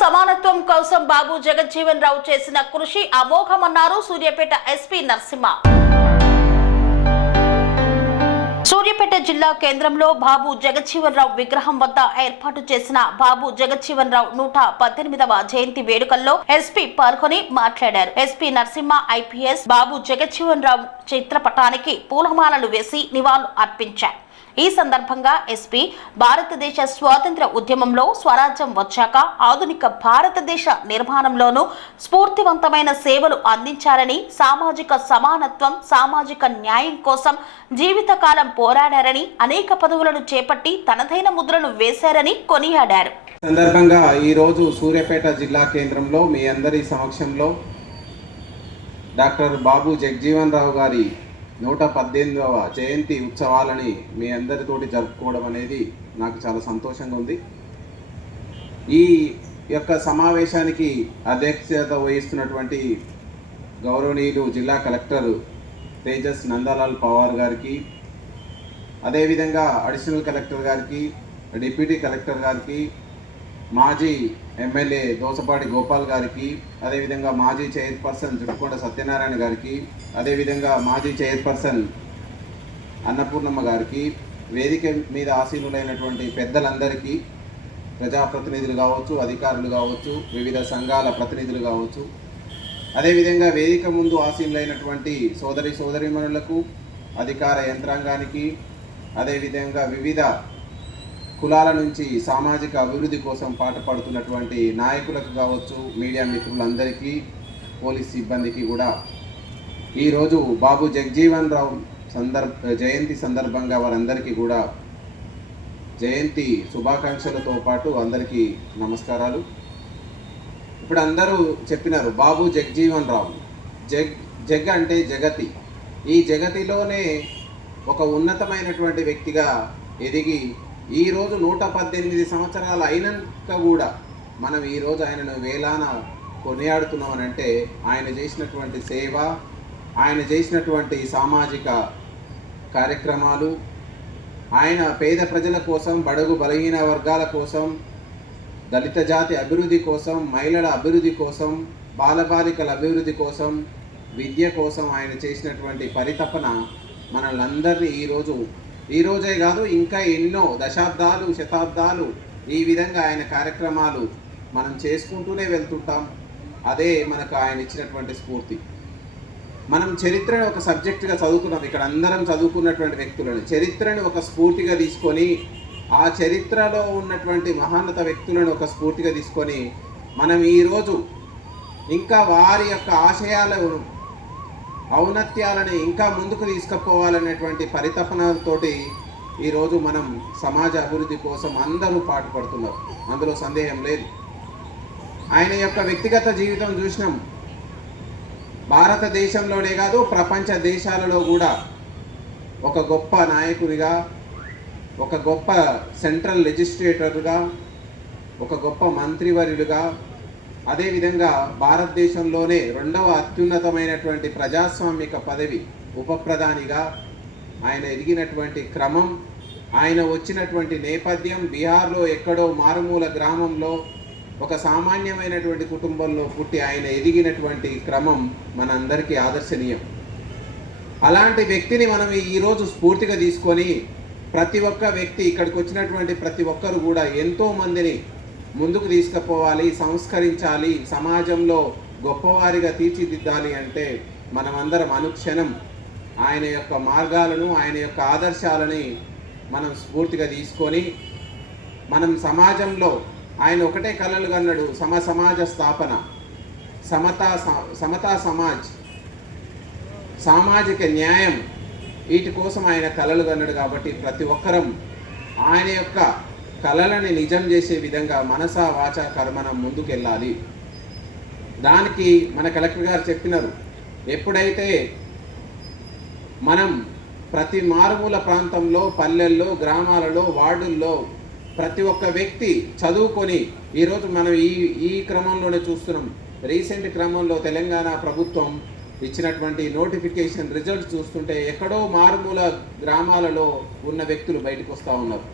సమానత్వం కోసం బాబు జగజ్జీవన్ రావు చేసిన కృషి అమోఘమన్నారు సూర్యాపేట ఎస్పీ నరసింహ. సూర్యాపేట జిల్లా కేంద్రంలో బాబు జగజ్జీవన్ రావు విగ్రహం వద్ద ఏర్పాటు చేసిన బాబు జగజ్జీవన్ రావు 118వ జయంతి వేడుకల్లో ఎస్పీ పాల్గొని మాట్లాడారు. ఎస్పీ నరసింహ ఐపీఎస్ బాబు జగజ్జీవన్ రావు చిత్రపటానికి పూలమాలలు వేసి నివాళులు అర్పించారు. ఈ సందర్భంగా ఎస్పీ భారతదేశ స్వాతంత్ర్య ఉద్యమంలో స్వరాజ్యం వచ్చాక ఆధునిక భారతదేశ నిర్మాణంలోనూ స్ఫూర్తివంతమైన సేవలు అందించారని, సామాజిక సమానత్వం, సామాజిక న్యాయం కోసం జీవితకాలం పోరాడారని, అనేక పదవులను చేపట్టి తనదైన ముద్రను వేశారని కొనియాడారు. సందర్భంగా ఈరోజు సూర్యాపేట జిల్లా కేంద్రంలో మీ అందరి సమక్షంలో డాక్టర్ బాబు జగజ్జీవన్ రావు గారి 118వ జయంతి ఉత్సవాలని మీ అందరితోటి జరుపుకోవడం అనేది నాకు చాలా సంతోషంగా ఉంది. ఈ యొక్క సమావేశానికి అధ్యక్షత వహిస్తున్నటువంటి గౌరవనీయులు జిల్లా కలెక్టర్ తేజస్ నందలాల్ పవార్ గారికి, అదేవిధంగా అడిషనల్ కలెక్టర్ గారికి, డిప్యూటీ కలెక్టర్ గారికి, మాజీ ఎమ్మెల్యే దోసపాటి గోపాల్ గారికి, అదేవిధంగా మాజీ చైర్పర్సన్ జుట్టుకొండ సత్యనారాయణ గారికి, అదేవిధంగా మాజీ చైర్పర్సన్ అన్నపూర్ణమ్మ గారికి, వేదిక మీద ఆసీనులైనటువంటి పెద్దలందరికీ, ప్రజాప్రతినిధులు కావచ్చు, అధికారులు కావచ్చు, వివిధ సంఘాల ప్రతినిధులు కావచ్చు, అదేవిధంగా వేదిక ముందు ఆసీనులైనటువంటి సోదరీమణులకు, అధికార యంత్రాంగానికి, అదేవిధంగా వివిధ కులాల నుంచి సామాజిక అభివృద్ధి కోసం పాటుపడుతున్నటువంటి నాయకులకు కావచ్చు, మీడియా మిత్రులందరికీ, పోలీస్ సిబ్బందికి కూడా ఈరోజు బాబు జగజ్జీవన్ రావు జయంతి సందర్భంగా వారందరికీ కూడా జయంతి శుభాకాంక్షలతో పాటు అందరికీ నమస్కారాలు. ఇప్పుడు అందరూ చెప్పినారు బాబు జగజ్జీవన్ రావు. జగ్ అంటే జగతి. ఈ జగతిలోనే ఒక ఉన్నతమైనటువంటి వ్యక్తిగా ఎదిగి ఈరోజు 118 సంవత్సరాలు అయినాక కూడా మనం ఈరోజు ఆయనను వేలాన కొనియాడుతున్నామనంటే ఆయన చేసినటువంటి సేవ, ఆయన చేసినటువంటి సామాజిక కార్యక్రమాలు, ఆయన పేద ప్రజల కోసం, బడుగు బలహీన వర్గాల కోసం, దళిత జాతి అభివృద్ధి కోసం, మహిళల అభివృద్ధి కోసం, బాలబాలికల అభివృద్ధి కోసం, విద్య కోసం ఆయన చేసినటువంటి పరితపన మనల్ని ఈరోజే కాదు ఇంకా ఎన్నో దశాబ్దాలు, శతాబ్దాలు ఈ విధంగా ఆయన కార్యక్రమాలు మనం చేసుకుంటూనే వెళ్తుంటాం. అదే మనకు ఆయన ఇచ్చినటువంటి స్ఫూర్తి. మనం చరిత్రను ఒక సబ్జెక్టుగా చదువుకున్నాం. ఇక్కడ అందరం చదువుకున్నటువంటి వ్యక్తులను, చరిత్రను ఒక స్ఫూర్తిగా తీసుకొని, ఆ చరిత్రలో ఉన్నటువంటి మహాన్నత వ్యక్తులను ఒక స్ఫూర్తిగా తీసుకొని మనం ఈరోజు ఇంకా వారి యొక్క ఆశయాలను, ఔన్నత్యాలను ఇంకా ముందుకు తీసుకుపోవాలనేటువంటి పరితపనతోటి ఈరోజు మనం సమాజ అభివృద్ధి కోసం అందరూ పాటుపడుతున్నారు. అందులో సందేహం లేదు. ఆయన యొక్క వ్యక్తిగత జీవితం చూసినాం. భారతదేశంలోనే కాదు ప్రపంచ దేశాలలో కూడా ఒక గొప్ప నాయకుడిగా, ఒక గొప్ప సెంట్రల్ లెజిస్లేటర్గా, ఒక గొప్ప మంత్రివర్యుడిగా, అదేవిధంగా భారతదేశంలోనే 2వ అత్యున్నతమైనటువంటి ప్రజాస్వామిక పదవి ఉప ప్రధానిగా ఆయన ఎదిగినటువంటి క్రమం, ఆయన వచ్చినటువంటి నేపథ్యం, బీహార్లో ఎక్కడో మారుమూల గ్రామంలో ఒక సామాన్యమైనటువంటి కుటుంబంలో పుట్టి ఆయన ఎదిగినటువంటి క్రమం మనందరికీ ఆదర్శనీయం. అలాంటి వ్యక్తిని మనం ఈరోజు స్ఫూర్తిగా తీసుకొని ప్రతి ఒక్క వ్యక్తి, ఇక్కడికి వచ్చినటువంటి ప్రతి ఒక్కరు కూడా ఎంతో మందిని ముందుకు తీసుకుపోవాలి, సంస్కరించాలి, సమాజంలో గొప్పవారిగా తీర్చిదిద్దాలి అంటే మనమందరం అనుక్షణం ఆయన యొక్క మార్గాలను, ఆయన యొక్క ఆదర్శాలని మనం స్ఫూర్తిగా తీసుకొని మనం సమాజంలో ఆయన ఒకటే కలలు కన్నాడు, సమాజ స్థాపన, సమతా సమాజ్, సామాజిక న్యాయం, వీటి కోసం ఆయన కలలు కన్నాడు. కాబట్టి ప్రతి ఒక్కరం ఆయన యొక్క కళలని నిజం చేసే విధంగా మనసా వాచా కర్మన ముందుకెళ్ళాలి. దానికి మన కలెక్టర్ గారు చెప్పినారు, ఎప్పుడైతే మనం ప్రతి మారుమూల ప్రాంతంలో, పల్లెల్లో, గ్రామాలలో, వార్డుల్లో ప్రతి ఒక్క వ్యక్తి చదువుకొని ఈరోజు మనం ఈ క్రమంలోనే చూస్తున్నాం. రీసెంట్ క్రమంలో తెలంగాణ ప్రభుత్వం ఇచ్చినటువంటి నోటిఫికేషన్ రిజల్ట్స్ చూస్తుంటే ఎక్కడో మారుమూల గ్రామాలలో ఉన్న వ్యక్తులు బయటకు వస్తూ ఉన్నారు.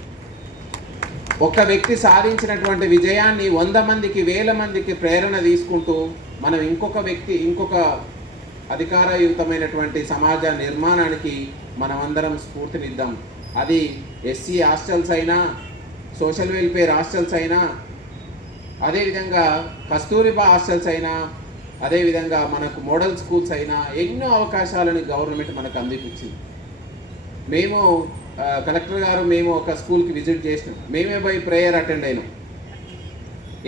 ఒక వ్యక్తి సాధించినటువంటి విజయాన్ని 100 మందికి 1000 మందికి ప్రేరణ తీసుకుంటూ మనం ఇంకొక అధికారయుతమైనటువంటి సమాజ నిర్మాణానికి మనమందరం స్ఫూర్తినిద్దాం. అది ఎస్సీ హాస్టల్స్ అయినా, సోషల్ వెల్ఫేర్ హాస్టల్స్ అయినా, అదేవిధంగా కస్తూరిబా హాస్టల్స్ అయినా, అదేవిధంగా మనకు మోడల్ స్కూల్స్ అయినా ఎన్నో అవకాశాలను గవర్నమెంట్ మనకు అందిపించింది. మేము కలెక్టర్ గారు మేము ఒక స్కూల్కి విజిట్ చేసినాం. మేమే బై ప్రేయర్ అటెండ్ అయినాం.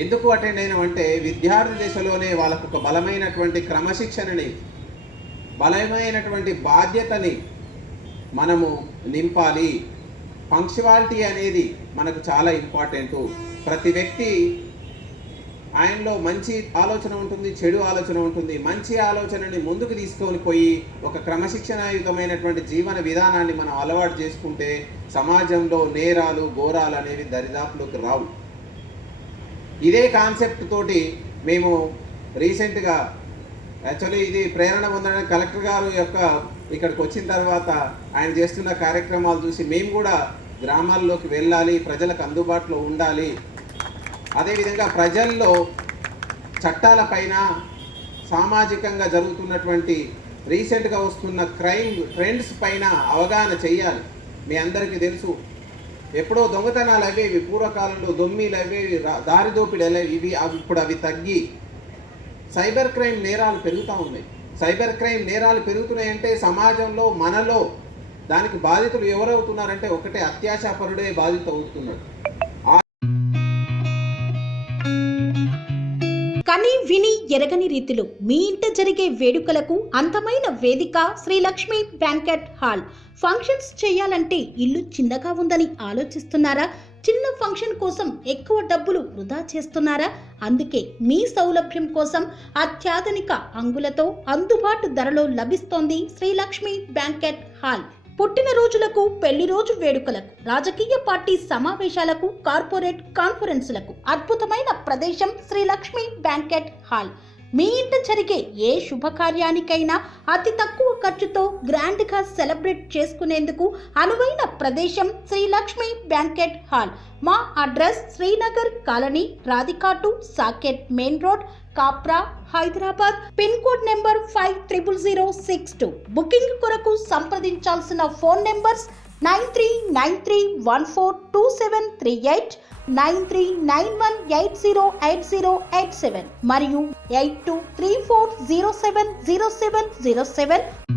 ఎందుకు అటెండ్ అయినాం అంటే విద్యార్థి దశలోనే వాళ్ళకు ఒక బలమైనటువంటి క్రమశిక్షణని, బలమైనటువంటి బాధ్యతని మనము నింపాలి. పంక్చువాలిటీ అనేది మనకు చాలా ఇంపార్టెంటు. ప్రతి వ్యక్తి ఆయనలో మంచి ఆలోచన ఉంటుంది, చెడు ఆలోచన ఉంటుంది. మంచి ఆలోచనని ముందుకు తీసుకొని పోయి ఒక క్రమశిక్షణాయుతమైనటువంటి జీవన విధానాన్ని మనం అలవాటు చేసుకుంటే సమాజంలో నేరాలు ఘోరాలు అనేవి దరిదాపులోకి రావు. ఇదే కాన్సెప్ట్ తోటి మేము రీసెంట్గా యాక్చువల్లీ ఇది ప్రేరణ పొందడానికి కలెక్టర్ గారు ఇక్కడికి వచ్చిన తర్వాత ఆయన చేస్తున్న కార్యక్రమాలు చూసి మేము కూడా గ్రామాల్లోకి వెళ్ళాలి, ప్రజలకు అందుబాటులో ఉండాలి. అదేవిధంగా ప్రజల్లో చట్టాలపైన, సామాజికంగా జరుగుతున్నటువంటి రీసెంట్గా వస్తున్న క్రైమ్ ట్రెండ్స్ పైన అవగాహన చెయ్యాలి. మీ అందరికీ తెలుసు, ఎప్పుడో దొంగతనాలు అవేవి, పూర్వకాలంలో దొమ్మిలు అవేవి, దారిదోపిడి ఇవి ఇప్పుడు అవి తగ్గి సైబర్ క్రైమ్ నేరాలు పెరుగుతూ ఉన్నాయి. సైబర్ క్రైమ్ నేరాలు పెరుగుతున్నాయంటే సమాజంలో మనలో దానికి బాధితులు ఎవరవుతున్నారంటే ఒకటే అత్యాశాపరుడే బాధిత అవుతున్నాడు. కని విని ఎరగని రీతిలో మీ ఇంట జరిగే వేడుకలకు అందమైన వేదిక Shri Lakshmi banquet hall. Functions చేయాలంటే ఇల్లు చిన్నగా ఉందని ఆలోచిస్తున్నారా? చిన్న ఫంక్షన్ కోసం ఎక్కువ డబ్బులు వృధా చేస్తున్నారా? అందుకే మీ సౌలభ్యం కోసం అత్యాధునిక అంగులతో అందుబాటు ధరలో లభిస్తోంది శ్రీ లక్ష్మి బ్యాంకెట్ హాల్. పుట్టినరోజులకు, పెళ్లి రోజు వేడుకలకు, రాజకీయ పార్టీ సమావేశాలకు, కార్పొరేట్ కాన్ఫరెన్సులకు అద్భుతమైన ప్రదేశం శ్రీ లక్ష్మి బ్యాంకెట్ హాల్. మీ ఇంట జరిగే ఏ శుభకార్యానికైనా అతి తక్కువ ఖర్చుతో గ్రాండ్గా సెలబ్రేట్ చేసుకునేందుకు అనువైన ప్రదేశం శ్రీ లక్ష్మి బ్యాంకెట్ హాల్. మా అడ్రస్ శ్రీనగర్ కాలనీ, రాధికాటు, Saket main road, Kapra, Hyderabad. Pin code number 500062. Booking కొరకు సంప్రదించాల్సిన ఫోన్ నెంబర్స్ 9393142738, 9391808087 మరియు 8234070707.